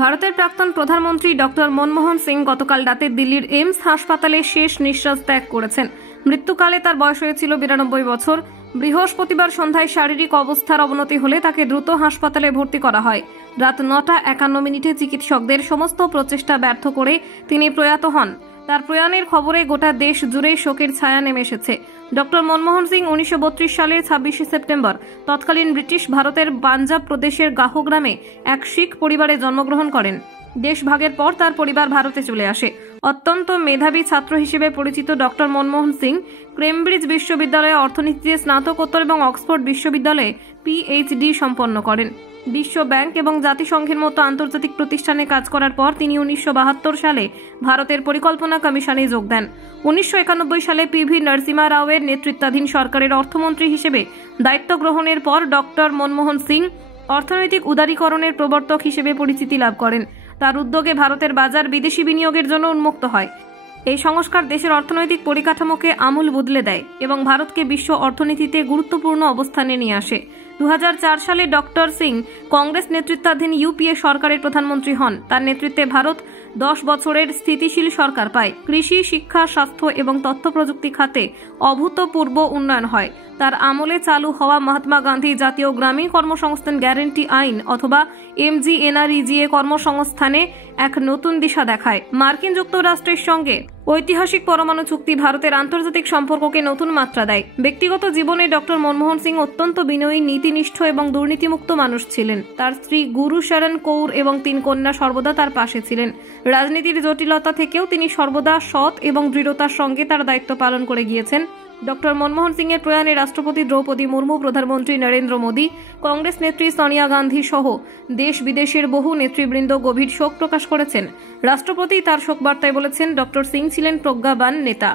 ভারতের প্রাক্তন প্রধানমন্ত্রী ডক্টর মনমোহন সিং গতকাল রাতে দিল্লির এইমস হাসপাতালে শেষ নিঃশ্বাস ত্যাগ করেছেন। মৃত্যুকালে তার বয়স হয়েছিল 92 বছর। বৃহস্পতিবার সন্ধ্যায় শারীরিক অবস্থার অবনতি হলে তাকে দ্রুত হাসপাতালে ভর্তি করা হয়। রাত 9:51 চিকিৎসকদের সমস্ত প্রচেষ্টা ব্যর্থ করে তিনি প্রয়াত হন। তার প্রয়াণের খবরে গোটা দেশ জুড়ে শোকের ছায়া নেমে এসেছে। ডক্টর মনমোহন সিং 1932 সালের 26 সেপ্টেম্বর তৎকালীন ব্রিটিশ ভারতের পাঞ্জাব প্রদেশের গাহো গ্রামে এক শিখ পরিবারে জন্মগ্রহণ করেন। দেশ ভাগের পর তার পরিবার ভারতে চলে আসে। অত্যন্ত মেধাবী ছাত্র হিসেবে পরিচিত ডক্টর মনমোহন সিং কেমব্রিজ বিশ্ববিদ্যালয়ে অর্থনীতিতে স্নাতকোত্তর এবং অক্সফোর্ড বিশ্ববিদ্যালয়ে পিএইচডি সম্পন্ন করেন। বিশ্ব ব্যাংক এবং জাতিসংঘের মতো আন্তর্জাতিক প্রতিষ্ঠানে কাজ করার পর তিনি 1972 সালে ভারতের পরিকল্পনা কমিশনে যোগ দেন। 1991 সালে পিভি নরসিমহা রাওয়ের নেতৃত্বাধীন সরকারের অর্থমন্ত্রী হিসেবে দায়িত্ব গ্রহণের পর ডক্টর মনমোহন সিং অর্থনৈতিক উদারীকরণের প্রবর্তক হিসেবে পরিচিতি লাভ করেন। তার উদ্যোগে ভারতের বাজার বিদেশি বিনিয়োগের জন্য উন্মুক্ত হয়। এই সংস্কার দেশের অর্থনৈতিক পরিকাঠামোকে আমূল বদলে দেয় এবং ভারতকে বিশ্ব অর্থনীতিতে গুরুত্বপূর্ণ অবস্থানে নিয়ে আসে। 2004 সালে ডক্টর সিং কংগ্রেস নেতৃত্বাধীন ইউপিএ সরকারের প্রধানমন্ত্রী হন। তার নেতৃত্বে ভারত 10 বছরের স্থিতিশীল সরকার পায়। কৃষি, শিক্ষা, স্বাস্থ্য এবং তথ্য প্রযুক্তি খাতে অভূতপূর্ব উন্নয়ন হয়। তার আমলে চালু হওয়া মহাত্মা গান্ধী জাতীয় গ্রামীণ কর্মসংস্থান গ্যারান্টি আইন অথবা MGNREGA কর্মসংস্থানে এক নতুন দিশা দেখায়। মার্কিন যুক্তরাষ্ট্রের সঙ্গে ঐতিহাসিক পরমাণু চুক্তি ভারতের আন্তর্জাতিক সম্পর্ককে নতুন মাত্রা দেয়। ব্যক্তিগত জীবনে ডক্টর মনমোহন সিং অত্যন্ত বিনয়ী, নীতিনিষ্ঠ এবং দুর্নীতিমুক্ত মানুষ ছিলেন। তার স্ত্রী গুরু শরণ কৌর এবং 3 কন্যা সর্বদা তার পাশে ছিলেন। রাজনীতির জটিলতা থেকেও তিনি সর্বদা সৎ এবং দৃঢ়তার সঙ্গে তার দায়িত্ব পালন করে গিয়েছেন। ডক্টর মনমোহন সিং এর প্রয়াণে রাষ্ট্রপতি দ্রৌপদী মুর্মু, প্রধানমন্ত্রী নরেন্দ্র মোদী, কংগ্রেস নেত্রী সোনিয়া গান্ধী সহ দেশ বিদেশের বহু নেতৃবৃন্দ গভীর শোক প্রকাশ করেছেন। রাষ্ট্রপতি তার শোকবার্তায় বলেছেন, ডক্টর সিং ছিলেন প্রজ্ঞাবান নেতা,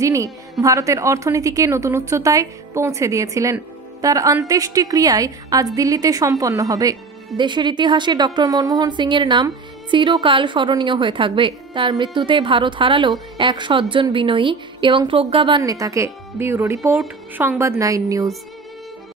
যিনি ভারতের অর্থনীতিকে নতুন উচ্চতায় পৌঁছে দিয়েছিলেন। তার অন্ত্যেষ্টিক্রিয়ায় আজ দিল্লিতে সম্পন্ন হবে। দেশের ইতিহাসে ডক্টর মনমোহন সিং এর নাম চিরকাল স্মরণীয় হয়ে থাকবে। তার মৃত্যুতে ভারত হারালো এক সজ্জন, বিনয়ী এবং প্রজ্ঞাবান নেতাকে। ব্যুরো রিপোর্ট, সংবাদ 9 নিউজ।